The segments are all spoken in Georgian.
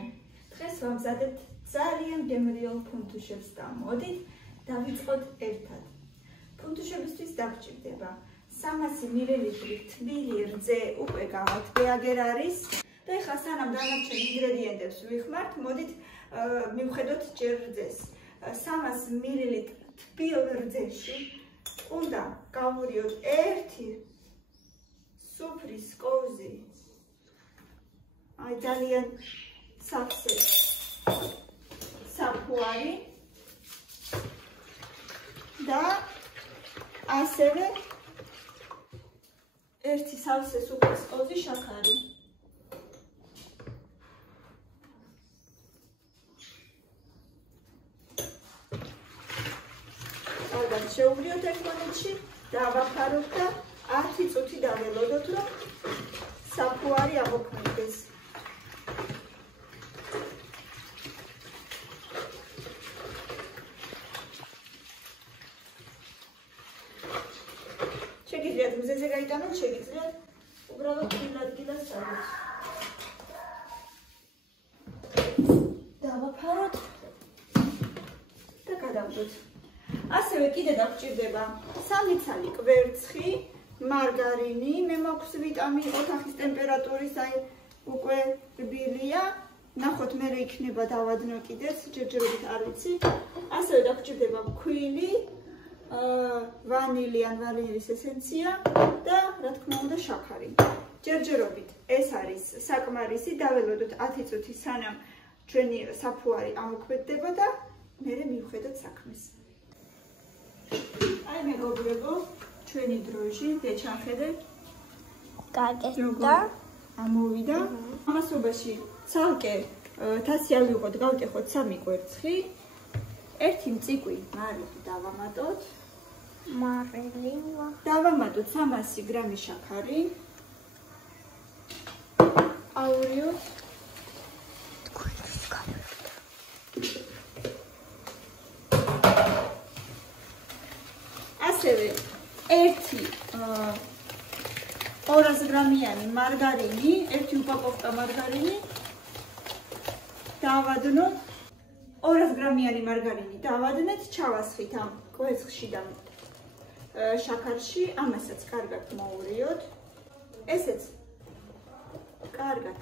მეგობრებო, დღეს ვამზადეთ ძალიან გემრიელ ფუნთუშებს და მოდით დავიწყოთ ერთად. ფუნთუშებისთვის დაგჭირდება 300 მლ თბილი რძე უკვე გავადგეაგერ არის და ეხლა სანამ დანარჩენ ინგრედიენტებს ვიხმართ, მოდით მივხედოთ ჯერ რძეს. 300 მლ თბილ რძეში უნდა გავურიოთ 1 სუფრის კოვზი. ძალიან სავსე საფუარი და ასევე 1 სავსე სუფრის კოვზი შაქარი. ალბათ შევუვლიოთ ერთმანეთში, დავაფაროთ და 10 წუთი დაველოდოთ, რომ საფუარი ამოქმედდეს. შეგიძლიათ მზეზე გაიტანოთ, შეგიძლიათ უბრალოდ ადგილას წავიდეთ. დავაფაროთ და გადავდოთ. ასევე კიდე დაგჭირდება 3 ცალი კვერცხი, მარგარინი, მე მაქვს ვიტამინი ოთახის ტემპერატურის, აი უკვე რბილია. ნახოთ, მე იქნება დავადნო კიდეც, ჯერჯერობით არ ვიცი. ასევე დაგჭირდება ქვილი, ვანილი ან ვანილის ესენცია და რა თქმა უნდა შაქარი. ჯერჯერობით ეს არის საკმარისი, დაველოდოთ 10 წუთი სანამ ჩვენი საფუარი ამოქმედდება და მერე მივხედოთ საქმეს. აი მეგობრებო, ჩვენი დროჟი დეჩანხედე გაგესდა ამოვიდა. ამასობაში ცალკე 1000 ავიღოთ, გავტეხოთ 3 კვერცხი, 1 მწიკვი მარილი დავამატოთ. დავამატოთ 300 გრამი შაქარი. აურიოთ. ასევე 200 გრამიანი მარგარინი, 1 უპაკოვკა მარგარინი დავადნოთ. 200 გრამიანი მარგარინი დავადნეთ, ჩავასხით ამ კვერცხში და შაქარში, ამასაც კარგად მოვურიოთ. ესეც კარგად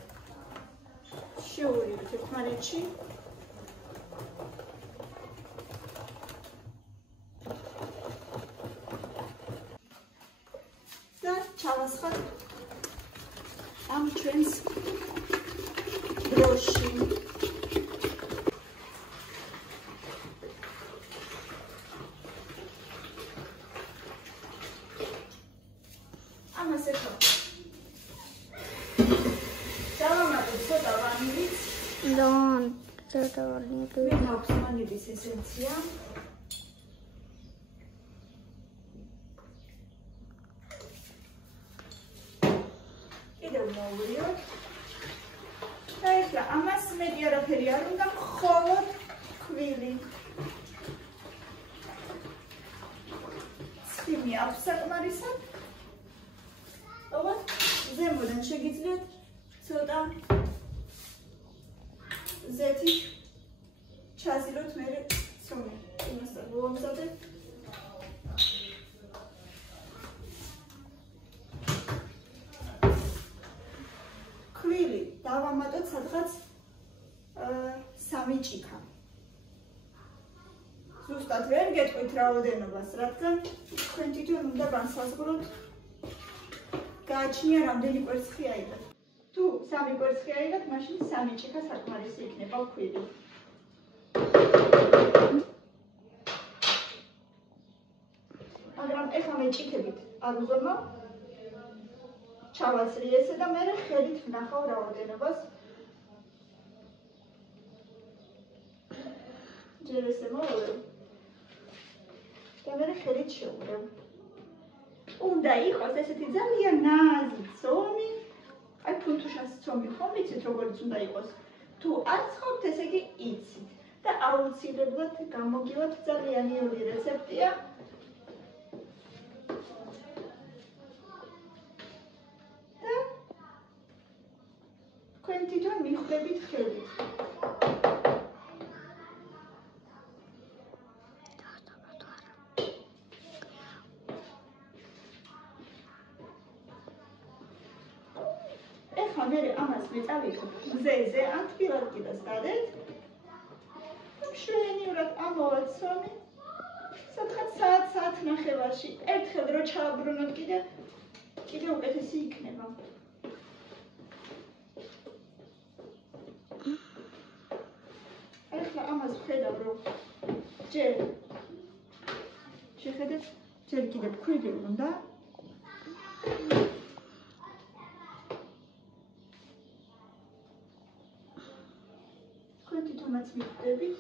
შევურიოთ ერთმანეთში. და ჩავასხოთ ამ ჩვენს დროშში. ამას ეხლა დავამატოთ ცოტა ვანილიც. ცოტა ვანილი. მე მაქვს ვანილის ესენცია. კიდევ მოვურიოთ. და ეხლა ამას მეტი არაფერი არ უნდა, მხოლოდ ქვილი. ცხიმი აქვს საკმარისად. ზემოდან შეგიძლიათ ცოტა ზეთით ჩაზილოთ მერე ცომი. იმას ვამზადებ. ქვილი დავამატოთ სადღაც 3 ჭიქა. ზუსტად ვერ გეტყვით რაოდენობას, რადგან თქვენ თვითონ უნდა განსაზღვროთ გააჩნია რამდენი კვერცხი აიღეთ. თუ 3 კვერცხი აიღეთ, მაშინ 3 ჭიქა საკმარისი იქნება ქვილი. მაგრამ ეხლა მე ჭიქებით არ უზომავ. ჩავაცრი ესე და მე ხელით ვნახავ რაოდენობას. ჯერ ესე მოვუვევ და მე ხელით შევურევ. უნდა იყოს ესეთი ძალიან ნაზი ცომი. აი ფუნთუშას ცომი ხომ იცით როგორც უნდა იყოს. თუ არ ცხობთ, ესე იგი იცით და აუცილებლად გამოგივათ, ძალიან იული რეცეპტია. და თქვენ თვითონ მიხვდებით ხელით. მე ამას მე წავიღებ მზეზე ან თბილად კიდას დადეთ. მშვენივრად ამოვალთ სომი. სადღაც საათ ნახევარში. ერთხელ რო ჩააბრუნოთ კიდე უკეთესი იქნება. ახლა ამას ვხედავ რომ ჯერ შეხედეთ ჯერ კიდე ფქვილი უნდა თქვენ თვითონაც მიხვდებით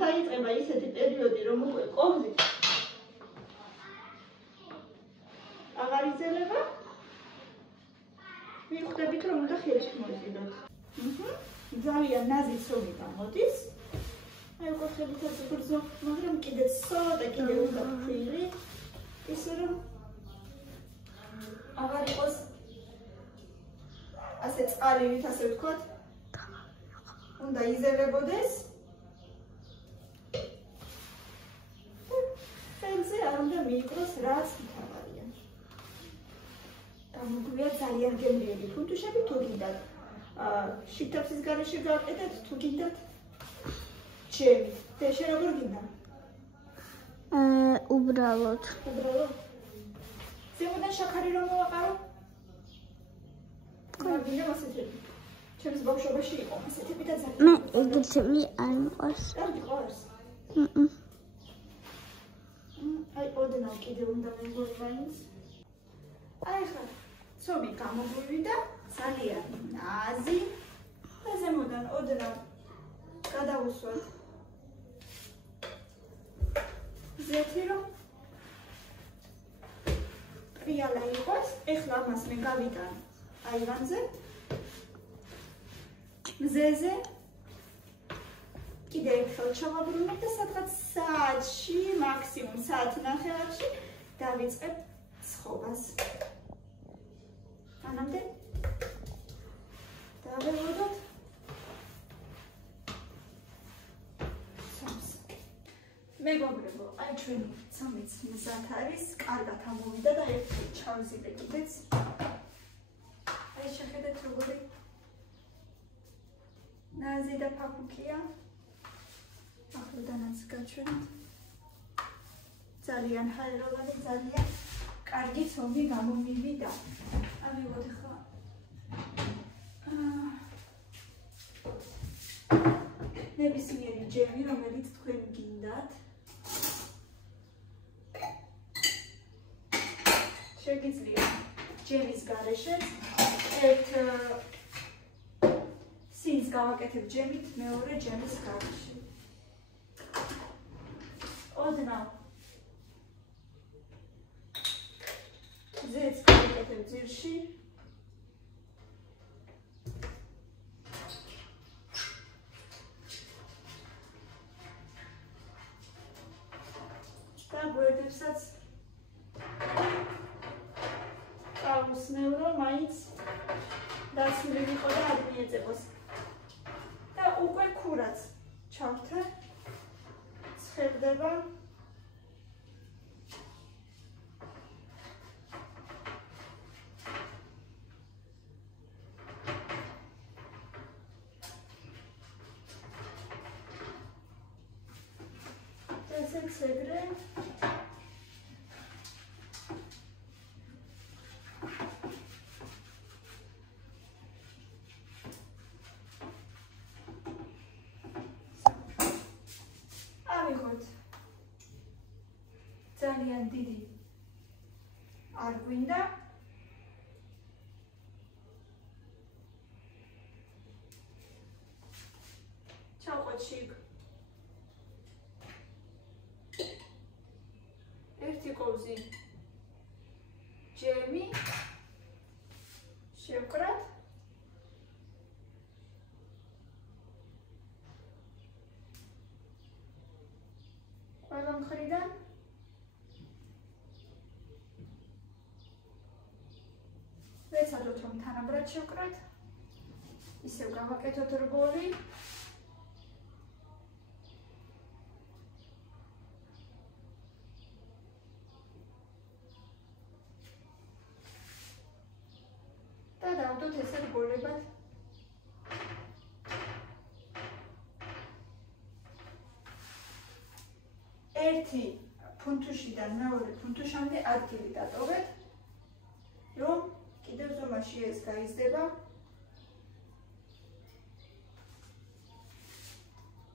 დაიწყება ისეთი პერიოდი, რომ უკვე კობზი აღარ იძლება, მიხვდებით, რომ უნდა ხელში მოიჭიდოთ. ძალიან ნაზი სომი გამოდის. აი უკვე ხელითაც ბრძო, მაგრამ კიდე ცოტა კიდე უნდა ფქვილი, ისე რომ აღარ იყოს ასე წყალივით, ასე ვთქვათ, უნდა იზრდებოდეს. ხელზე არ უნდა მიიყროს, რაც მთავარია. გამოგვია ძალიან გემრიელი ფუნტუშები თუ გინდათ შიფტაფსის გარეშე გავაკეთეთ თუ გინდათ ჯემი. დეშე როგორ გინდა? უბრალოდ. ზემოდან შაქარი რომ მოვაყარო? გინდა ასეთები. ჩემს ბავშვობაში იყო ასეთები და ძალიან. მე ეგრეთები არ მიყვარს. არ მიყვარს? აი ოდნავ კიდე უნდა მეგორი მაინც. აი ხა ცობი გამოგვივიდა ძალიან ნაზი და ზემოდან ოდნავ გადავუსვათ ზეთი რომ პრიალა იყოს. ეხლა ამას მე გავიტან აივანზე მზეზე კიდე ერთხელ ჩავაბრუნებ და სადღაც საათში, მაქსიმუმ საათ ნახევარში დავიწყებ ცხობას. მანამდე დაველოდოთ სომს. მეგობრებო, აი ჩვენი ცომიც მზად არის, კარგად ამოვიდა და ერთხელ ჩავზიდე კიდეც. აი შეხედეთ როგორი ნაზი და ფაფუკია. ახლოდანაც გაჩვენეთ. ძალიან ჰაეროვანი, ძალიან კარგი ცომი გამომივიდა. ავიღოთ ახლა ნებისმიერი ჯემი, რომელიც თქვენ გინდათ. შეგიძლიათ ჯემის გარეშე ერთ სინს გავაკეთებ ჯემით, მეორე ჯემის გარეშე. ოდნავ ზეთს გავაკეთებ ძირში. და გვერდებსაც წავუსმევ, რომ მაინც დაცული ვიყო და არ მიეწებოს. და უკვე ქურაც ჩავთე. ცხებდება. ესეც ეგრე. ავიღოთ ძალიან დიდი არ გვინდა. ჩავყოთ შიგ ერთი კოვზი ჯემი შევკრათ. ყველა მხრიდან ვეცადოთ რომ თანაბრად შევკრათ. ისევ გავაკეთოთ რგოლი. და დავდოთ ესე რგოლებად. ერთი ფუნთუშიდან მეორე ფუნთუშამდე ადგილი დატოვეთ, რომ კიდევ ზომაში ეს გაიზრდება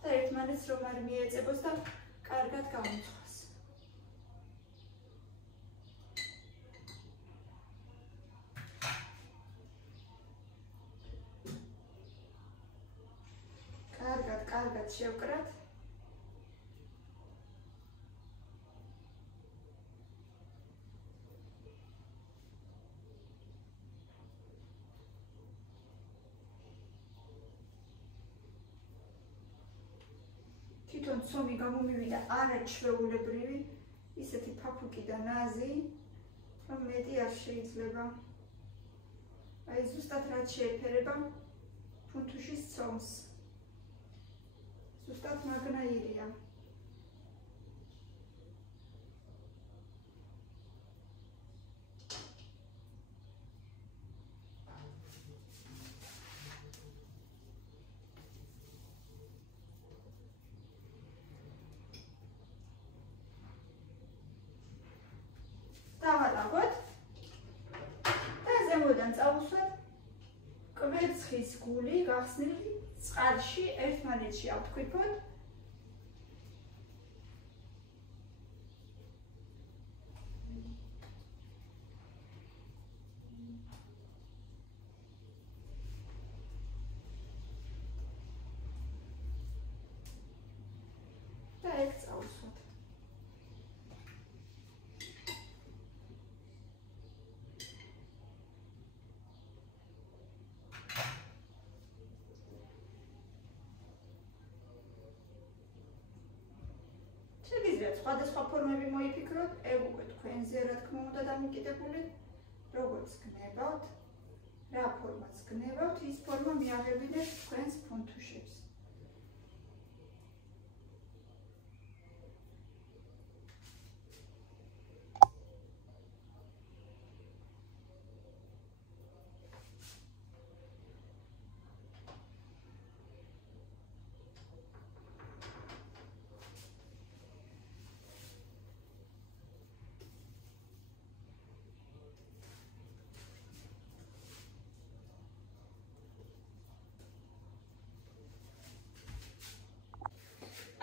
და ერთმანეთს რომ არ მიეწებოს და კარგად გამოცხოს. კარგად შევკრათ. თვითონ ცომი გამომივიდა არაჩვეულებრივი, ისეთი ფაფუკი და ნაზი, რომ მეტი არ შეიძლება. აი ზუსტად რაც შეეფერება ფუნთუშის ცომს. ზუსტად მაგნაირია. დავალაგოთ და ზემოდან წავუსვათ კვერცხის გული გახსნილი წყალში ერთმანეთში ავთქვიფოთ. და ეგ წავუსვათ. სხვადასხვა ფორმები მოიფიქროთ, ეგ უკვე თქვენზე რა თქმა უნდა დამოკიდებული, როგორც გნებავთ, რა ფორმაც გნებავთ, ის ფორმა მიაღებინეთ თქვენს ფუნთუშებს.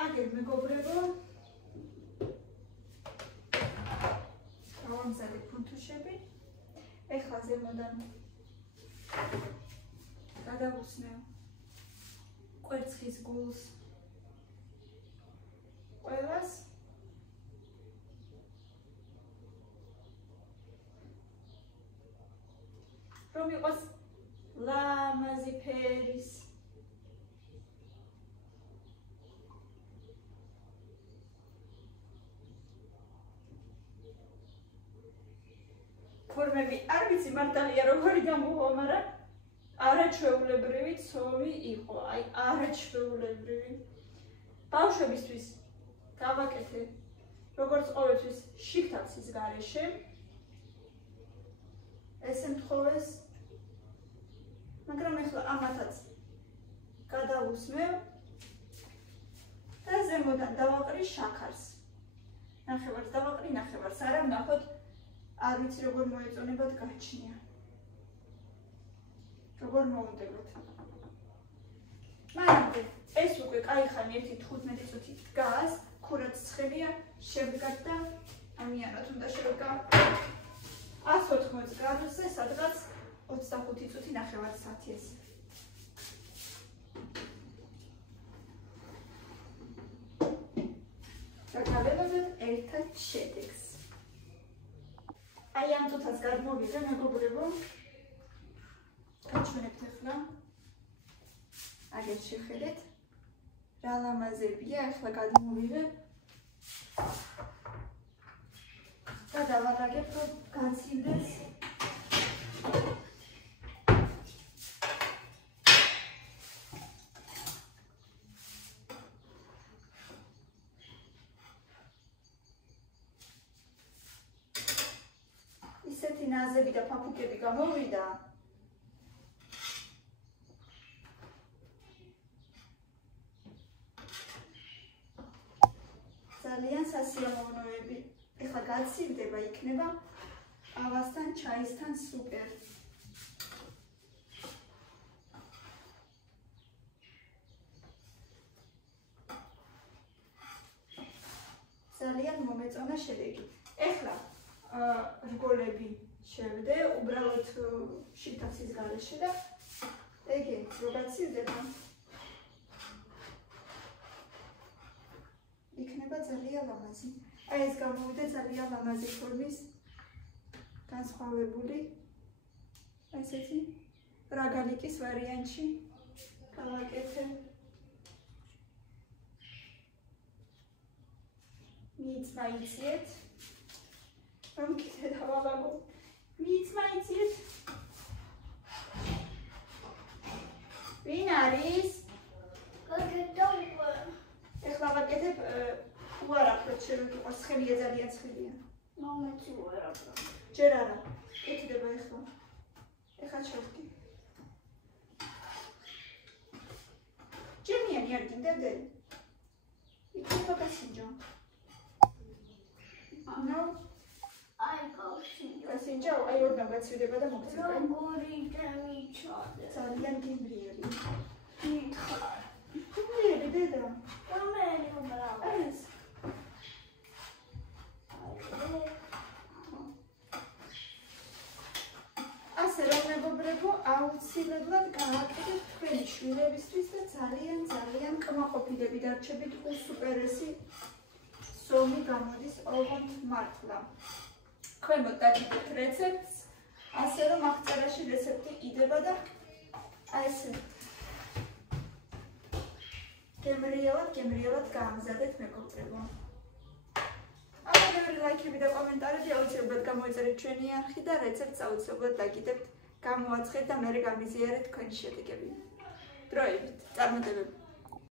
აგერ მეგობრებო, გავამზადე ფუნთუშები. ეხლა ზემოდან გადავუსნევ კვერცხის გულს ყველას. რომ იყოს ლამაზი ფერის. ფორმები არ ვიცი მართალია როგორი გამოვა, მაგრამ არაჩვეულებრივი ცომი იყო, აი არაჩვეულებრივი. ბავშვებისთვის გავაკეთე როგორც ყოველთვის შიგთავსის გარეშე. ესე მთხოვეს, მაგრამ ეხლა ამათაც გადავუსმევ და ზემოდან დავაყრი შაქარს. ნახევარს დავაყრი, ნახევარს არა, ვნახოთ. არ ვიცი როგორ მოეწონებათ გაჩნია. როგორ მოუნდებათ. მაგრამ ეს უკვე კაიხანი 1-15 წუთი დგას, ქურაც ცხელია, შევდგათ და ამიანად უნდა შევდგა 180 გრადუსზე, სადღაც 25 წუთი ნახევარ საათი ეს. და გაველოდოთ ერთად შედეგს. აი ამ წუთას გადმოვიდე მეგობრებო. გაჩვენებთ ახლა. აგერ შეხედეთ. რა ლამაზებია, ახლა გადმოვიდე. და დავალაგებ რომ გაცივდეს. ნაზები და ფაფუკები გამოვიდა. ძალიან სასიამოვნოები. ეხლა გაცივდება, იქნება ყავასთან, ჩაისთან სუპერ. ძალიან მომეწონა შედეგი. ეხლა რგოლები შევდე, უბრალოდ შიტაცის გარეშე და ეგე რო გაცივდება. იქნება ძალიან ლამაზი. აი ეს გამოვიდა ძალიან ლამაზი ფორმის განსხვავებული. აი ესეთი რაგალიკის ვარიანტში გავაკეთე. მიიწმაიციეთ. რომ კიდე დავავაგო. მიიწმაიციეთ. ვინ არის? ეხლა ვაკეთებ უარაფრად შევიყოს, ცხელია ძალიან ცხელია. მომეცი უარაფრად. ჯერ არა. კეთდება ეხლა. ეხლა შევხდი. ჯემიანი არ გინდები? იქნება გასინჯო. ანუ აი გავსინჯო. გასინჯო, აი ორდან გაცივდება და მოგწევ. როგორი დამიჩადე. ძალიან გიმრიელი. მითხარ. გიმრიელი დედა. რომელი უბრალოდ. ეს ასე რომ მეგობრებო, აუცილებლად გააკეთეთ თქვენი შვილებისთვის და ძალიან კმაყოფილები დარჩებით უსუპერესი სომი გამოდის ოღონდ მართლა. ქვემოთ დაგიგებთ რეცეპტს, ასე რომ აღწერაში რეცეპტი იდება და აი ესე გემრიელად გაამზადეთ მეგობრებო. აღარ ლაიქები და კომენტარები აუცილებლად გამოიწერეთ ჩვენი არხი და რეცეპტს აუცილებლად დაგიგებთ, გამოაცხეთ და მერე გამიზიარეთ თქვენი შედეგები. დროებით, წარმატებები.